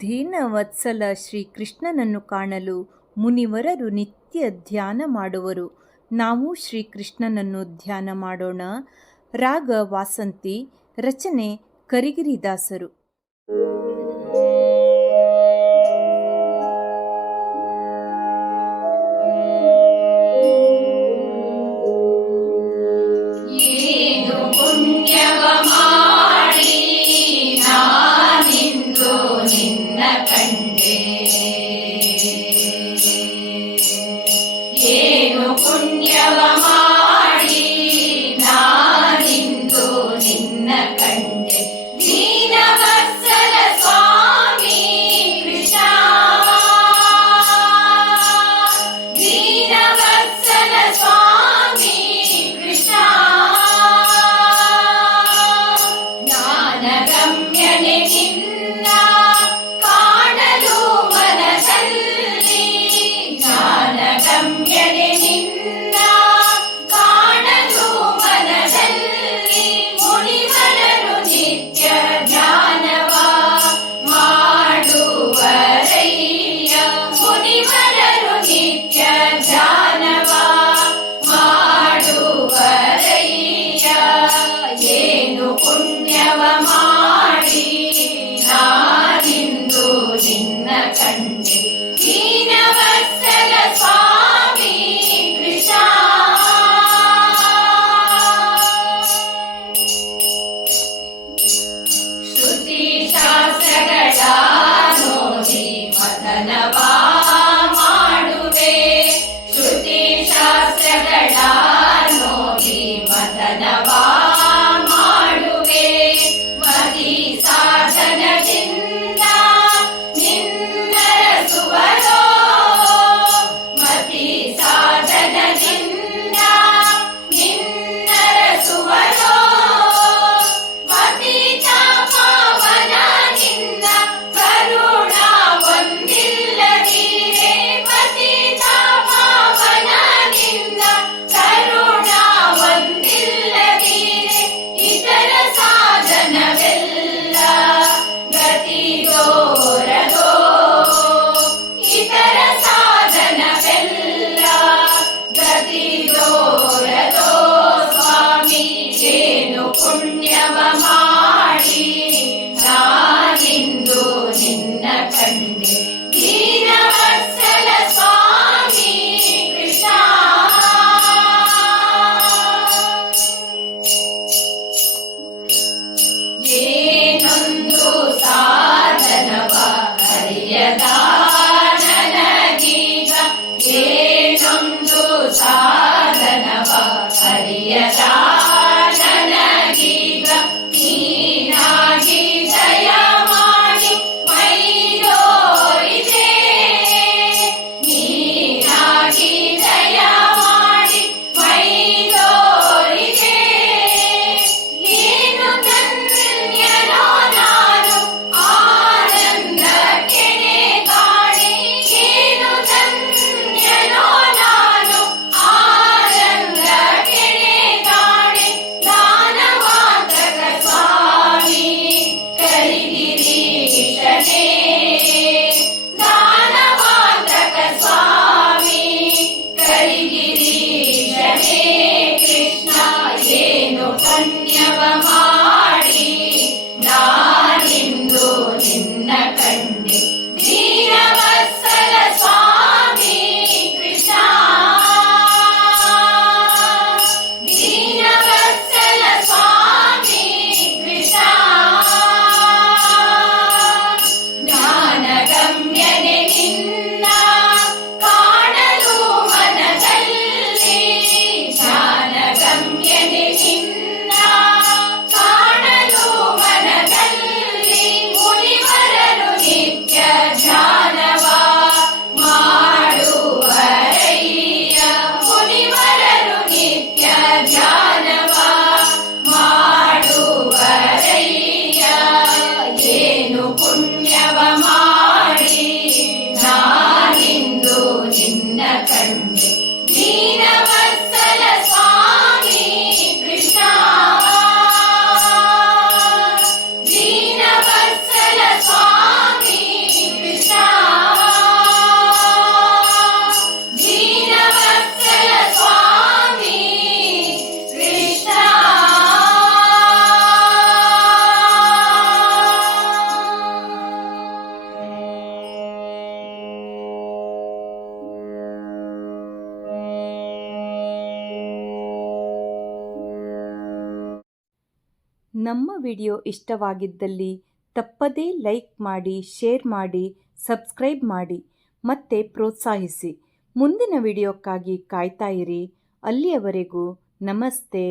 ದೀನವತ್ಸಲ ಶ್ರೀಕೃಷ್ಣನನ್ನು ಕಾಣಲು ಮುನಿವರರು ನಿತ್ಯ ಧ್ಯಾನ ಮಾಡುವರು. ನಾವು ಶ್ರೀಕೃಷ್ಣನನ್ನು ಧ್ಯಾನ ಮಾಡೋಣ. ರಾಗ ವಾಸಂತಿ, ರಚನೆ ಕರಿಗಿರಿದಾಸರು. ಏನು ಪುಣ್ಯವ ಮಾಡಿ ನಾನಿಂದು ನಿನ್ನ ಕಂಡೆ, ದೀನವತ್ಸಲ ಸ್ವಾಮಿ ಕೃಷ್ಣ, ದೀನವತ್ಸಲ ಸ್ವಾಮಿ ಕೃಷ್ಣ. ಜ್ಞಾನಗಮ್ಯನೆ ನಿನ್ನ ಕಾಣಲು ಮನದಲ್ಲಿ, ಜ್ಞಾನಗಮ್ಯನೆ ನಿನ್ನ ಕಾಣಲು ಮನದಲ್ಲಿ, ಮುನಿವರರು ನಿತ್ಯ ಧ್ಯಾನವ ಮಾಡುವರಯ್ಯ, ಮುನಿವರರು ನಿತ್ಯ ಧ್ಯಾನವ ಮಾಡುವರಯ್ಯ. ಏನು ಪುಣ್ಯವ ಮಾಡಿ ನಾನಿಂದು ನಿನ್ನ ಕಂಡೆ, ದೀನವತ್ಸಲ ಸ್ವಾಮಿ ಕೃಷ್ಣ. ಶ್ರುತಿ ಶಾಸ್ತ್ರಗಳ ನೋಡಿ ಮಥನವ ಮಾಡುವೆ, ಶ್ರುತಿ ಶಾಸ್ತ್ರಗಳ ನೋಡಿ ಮಥನವ ಮಾಡುವೆ. ಮತಿ ಸಾಧನದಿಂದ ನಿನ್ನರಸುವರೋ, ಮತಿ ಸಾಧನದಿಂದ ನಿನ್ನರಸುವರೋ. ಪತಿತ ಪಾವನ ನಿನ್ನ ಕರುಣ ಒಂದಿಲ್ಲದಿರೆ, ಪತಿತ ಪಾವನ ನಿನ್ನ ಕರುಣ ಒಂದಿಲ್ಲದಿರೆ, ಇತರ ಸಾಧನವೆಲ್ಲ ಗತಿ ದೋರದೋ, ಇತರ ಸಾಧನವೆಲ್ಲ ಗತಿ ದೋರದೋ. ಸ್ವಾಮಿ ಏನು ಪುಣ್ಯವ ಮಾಡಿ ನಾನಿಂದು ನಿನ್ನ ಕಂಡೆ, ದೀನವತ್ಸಲ ಸ್ವಾಮಿ ಕೃಷ್ಣ. ಏನೊಂದು ಸಾಧನವ ಅರಿಯದ ನನಗೀಗ, ಏನೊಂದು ಸಾಧನವ ಅರಿಯದ ನನಗೀಗ, ನೀನಾಗಿ ದಯ ಮಾಡಿ ಮೈದೋರಿದೆ, ನೀನಾಗಿ ದಯ ಮಾಡಿ ಮೈದೋರಿದೆ. ಏನು ಧನ್ಯನೋ ನಾನು ಆನಂದ ಕೆನೆ ಕಾಣೆ, ಏನು ಧನ್ಯನೋ ನಾನು ಆನಂದ ಕೆನೆ ಕಾಣೆ. ದಾನವಾತಕ ಸ್ವಾಮಿ ಕರಿಗಿರೀಶನೇ, ದಾನವಾತಕ ಸ್ವಾಮಿ ಕರಿಗಿರೀಶನೇ ಕೃಷ್ಣ. ಏನು ಪುಣ್ಯವ ಮಾಡಿ ನಾನಿಂದು ನಿನ್ನ ಕಂಡೆ, ದೀನವತ್ಸಲ ಸ್ವಾಮಿ ಕೃಷ್ಣ, ದೀನವತ್ಸಲ ಸ್ವಾಮಿ ಕೃಷ್ಣ. ಜ್ಞಾನಗಮ್ಯನೆ ನಿನ್ನ ಕಾಣಲು ಮನದಲ್ಲಿ, ಜ್ಞಾನಗಮ್ಯನೆ ನಿನ್ನ ಕಾಣಲು ಮನದಲ್ಲಿ, ಮುನಿವರರು ನಿತ್ಯ ನಮ್ಮ ವಿಡಿಯೋ ಇಷ್ಟವಾಗಿದ್ದಲ್ಲಿ ತಪ್ಪದೇ ಲೈಕ್ ಮಾಡಿ, ಶೇರ್ ಮಾಡಿ, ಸಬ್ಸ್ಕ್ರೈಬ್ ಮಾಡಿ ಮತ್ತೆ ಪ್ರೋತ್ಸಾಹಿಸಿ. ಮುಂದಿನ ವಿಡಿಯೋಕ್ಕಾಗಿ ಕಾಯ್ತಾ ಇರಿ. ಅಲ್ಲಿಯವರೆಗೂ ನಮಸ್ತೆ.